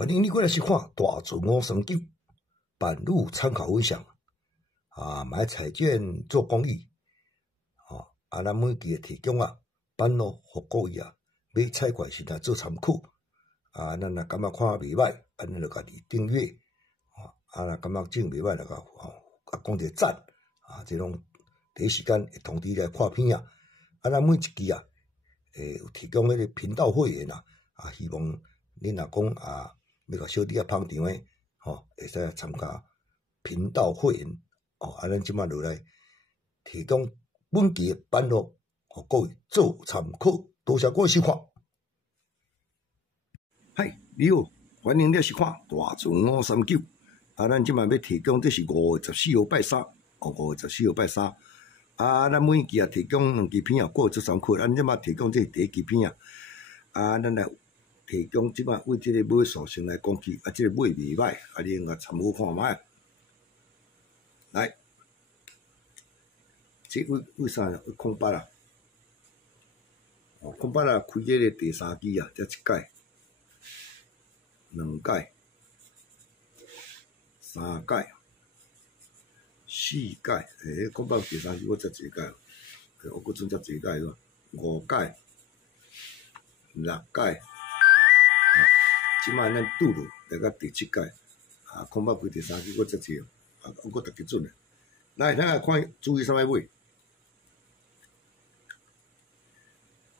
欢迎你过来收看大自我三九伴侣参考分享买彩券做公益咱每期提供办路互各位买彩券时做参考咱若感觉看袂歹，咱就家己订阅若感觉真袂歹，就讲一个赞这种第一时间会通知来看片咱每一期有提供迄个频道会员希望恁若讲要甲小弟捧场诶，会使参加频道会员咱即摆落来提供本期诶版路，互各位做参考。多谢各位收看。嗨，你好，欢迎你收看大自我三九咱即摆要提供，这是5月14号拜三，5月14号拜三咱每期提供2支片各位做参考。咱即摆提供这是第一支片咱来提供即摆为即个买数先来讲起即个买袂歹你用参考看卖。来，这为啥空8空8开这个第三支才一届、2届、3届、4届，空8第三支我才一届，我搁剩才一届咯，5届、6届。即摆咱拄着来到第7届空8开第三支，我才济我搁逐个准来，咱来看注意啥物买。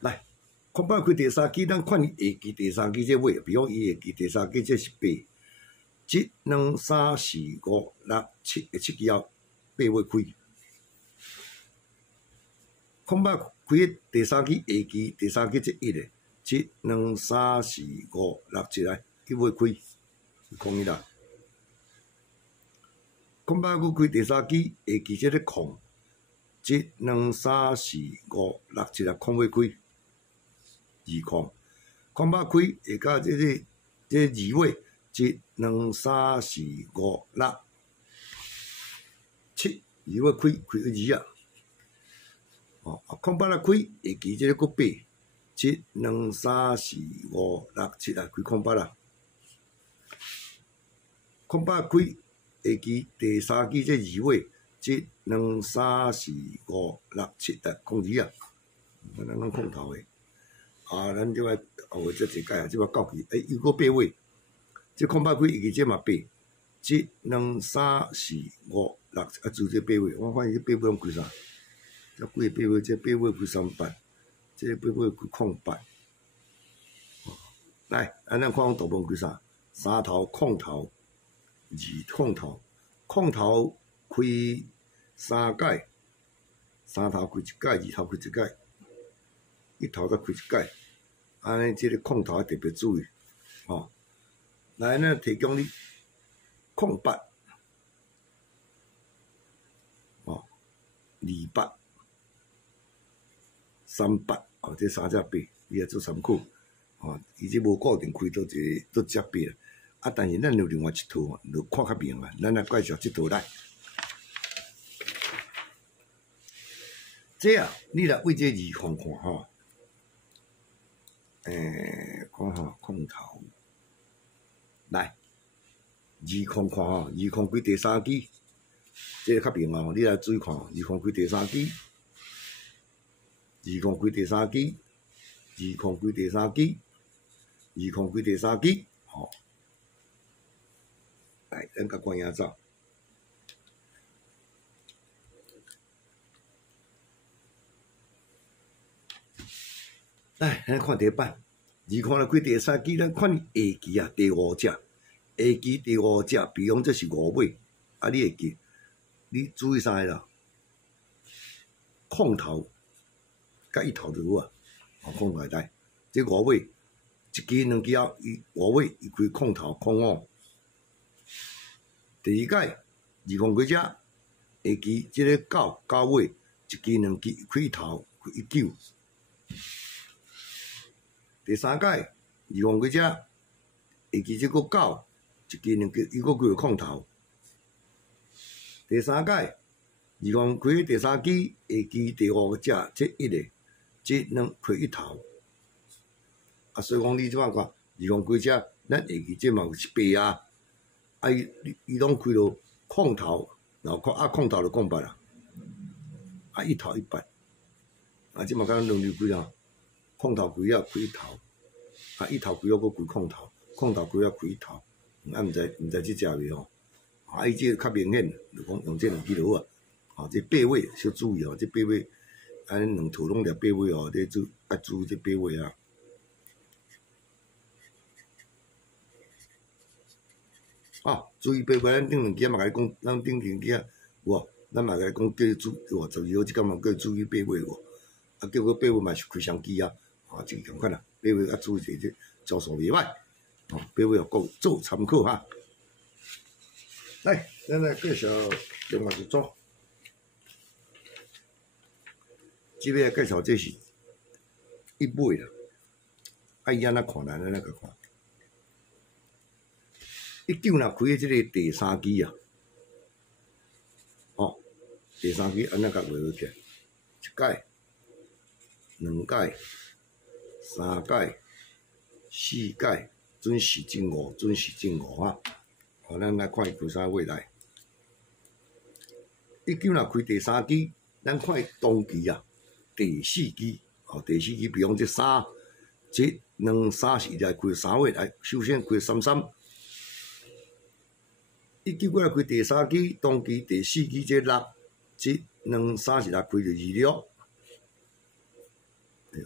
来，空8开第三支，咱看伊下期第三支这买，比如伊下期第三支这是8、1、2、3、4、5、6、7个7支后8尾开。空8开第三支下期第三支这1个。1、2、3、4、5、6、7去尾开，空1啦。空8佫开第三支，下期这个空，1、2、3、4、5、6、7空尾开，2空。空8开下加这2尾，1、2、3、4、5、6、7 2尾开2空8开下期这个佫8。1、2、3、4、5、6、7开空8啦。空8开下期第三支这2尾，1、2、3、4、5、6、7空2咱讲空头诶。咱即摆后这一届即摆到期，又搁8尾，这空8开下期这嘛8，1、2、3、4、5、6做这8尾，我发现这8尾拢开啥？这几个8尾，这8尾开38。这8尾开空8，来，咱看大门开啥？3头空头，2空头，空头开3届，3头开1届，2头开1届，1头才开1届，安尼这个空头要特别注意来，咱提供你空82、8、3、8。这3只8，你也做参考伊这无固定开倒只8但是咱有另外一套就看较明咱来介绍这套来。这你来为这2空看看空头来2空看2空开第三支，这个较明你来注意看2空开第三支。2空开第三支，2空开第三支，2空开第三支来，咱甲观影走。来，咱看第一版，2空来开第三支，咱看下期第5只，下期第5只，比方这是5尾，你会记，你注意啥个啦？空头。甲1头就好空内底，这5尾1支2支后，5尾伊开空头空5。第2届2空开只，下期这个9尾1支2支开1头开19。第3届2空开只，下期这个9 1支2支伊佫开空头。第3届2空开第三支，下期第5只这1个。1、2开1头，所以讲你即摆看预防开车，咱下期节目是白啊，啊伊拢开到空头，然后空头就讲捌啦，啊一头一八，啊即嘛敢两日开啊，空头开啊开头，啊一头开了佫开空头，空头开了开头，啊毋知即只袂吼，啊伊即较明显，就讲用即两支就好啊，啊即八尾小注意哦，即八尾。安尼两头拢掠八尾哦，你注意这八尾啊！啊，注意八尾，咱顶两期嘛甲你讲，咱顶两期啊，有咱嘛甲你讲，叫伊注哇，12号即间嘛叫伊注意八尾喎，啊，结果八尾嘛是开双机啊，啊，即个共款啊，八尾啊注意者，招数袂歹，哦，八尾哦，各做参考哈。来，咱来介绍另外一组。即个介绍这是一尾啦，啊伊安怎看咱安怎个看？19若开即个第三期啊，哦，第三期安怎甲画好起来？一届、两届、三届、四届，准时进五，准时进五啊！哦，咱来看伊开啥未来。19若开第三期，咱看伊当期啊。第四期，哦，第四期，比方这3、1、2、3、4来开3月来，首先开33。19过来开第三期，当期第四期这6、1、2、3、4来开就26。啊，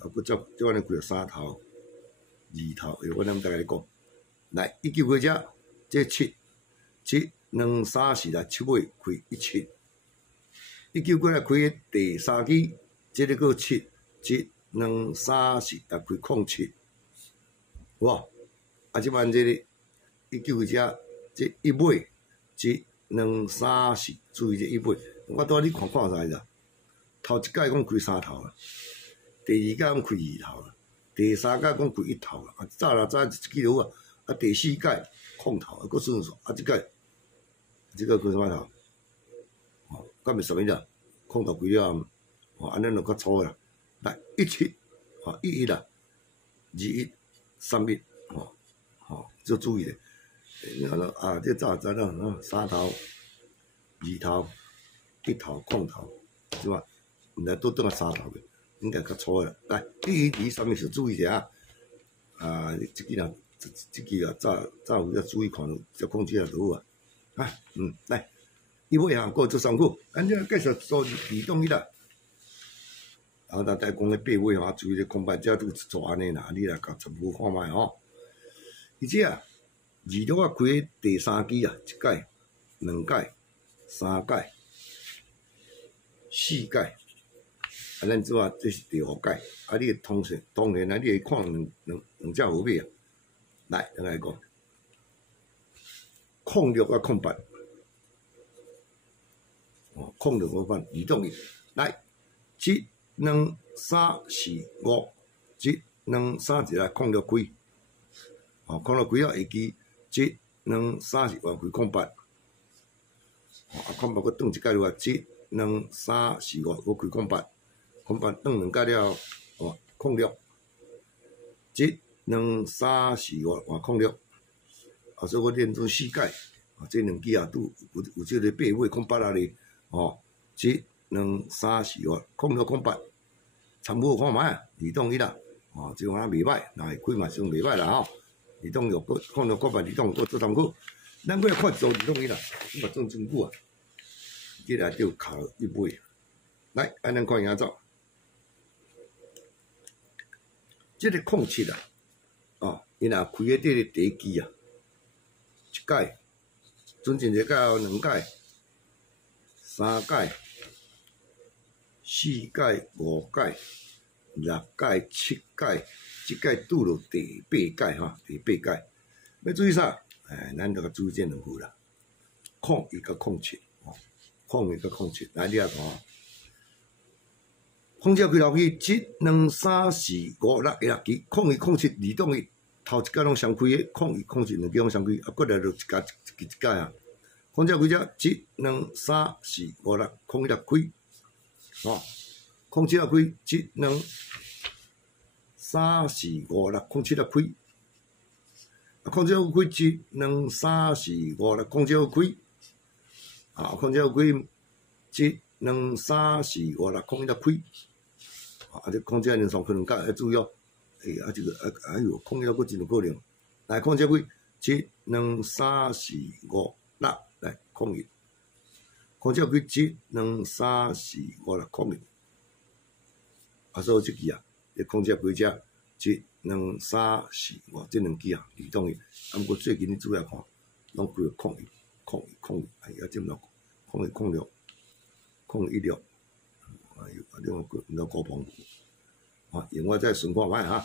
佫再安尼开就3头、2头，我咱大概讲，来19过这7、1、2、3、4来7月开17。19过来开第三期。即个个7、1、2、3、4来开07，哇！啊，即摆即个19只，即一尾1、2、3、4，注意这一尾。我拄仔你看啥啦？头一届讲开3头啦，第二届讲开2头啦，第三届讲开1头啦。啊，早一记录啊，啊第四届空头，啊，佫顺数，啊，即个开啥头？哦，敢袂熟伊啦？空头开了。哦，安尼就较粗啦。来17，哦11啦，21、31，哦，要注意咧。你看啊，这早知道，3头、2头、1头空头，是吧？毋知倒转来3头嘅，应该较粗啦。来，1、2、3是注意者啊。啊，即支啊，早有要注意看，要控制下就好啊。啊，来，伊尾啊，佫做参考，咱这介绍做移动去啦。然后咱再讲迄八尾吼，注意咧空白遮都做安尼啦，你来甲全部看卖吼。而且啊，26啊开第三期啊，一届、两届、三届、4届，啊，咱即话这是第5届，啊，你当然啊，你会看两只号码啊。来，咱来讲06啊08，哦，06、08移动去，来7、2、3、4、5，1、2、3、4来06开，哦，06开了下期1、2、3、4换开08，哦，啊08佫转一届落来1、2、3、4、5佫开08转两届了，哦，06，1、2、3、4、5换06，啊，所以我连做4届，啊，这两支啊都有这个八尾08啊咧，哦，1、2、3、4、506、08。参考看卖啊，移动去啦，哦，即款袂歹，若会开嘛算袂歹啦吼。移动又看到各版移动做参考，咱过来看做移动去啦，你嘛做真久啊，即内底有卡一尾，来，咱看影照，即个07啊，哦，伊若开迄个第一期啊，一届，准前一届后两届、三届。4届、5届、6届、7届，即届拄到第8届哈，第8届。要注意啥？咱著甲注意这两句啦。01甲07，哦，01甲07，来你啊看。空车开落去1、2、3、4、5、6、6期，01、07移动去，头一届拢双开的，01、07两支拢双开，啊，过来就一届啊。空车开遮1、2、3、4、5、6，空1开。哦，空7啊开1、2、3、4、5、6，空7啊开，空调开1、2、3、4、5、6，空调开。啊，空调开1、2、3、4、5、6，空调开。啊，这空调人上可能较要注意哦。这个哎呦，空调佫真有可能。来，空调开1、2、3、4、5、6，来控制。空调开1、2、3、4、5、6，控制。啊，所以这支啊，这空调开只1、2、3、4、5这2支啊，移动的。啊，毋过最近你主要看，拢规个控制，哎呀，这么控制116，哎呦，啊，你个高磅。啊，另外再顺看卖哈，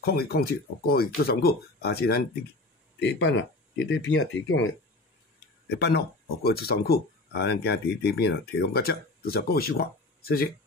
控制，各位做参考，啊是咱第一版啊，第片啊提供的版咯，各位做参考，啊，咱今日第一片啊提供到这，多谢各位收看，谢谢。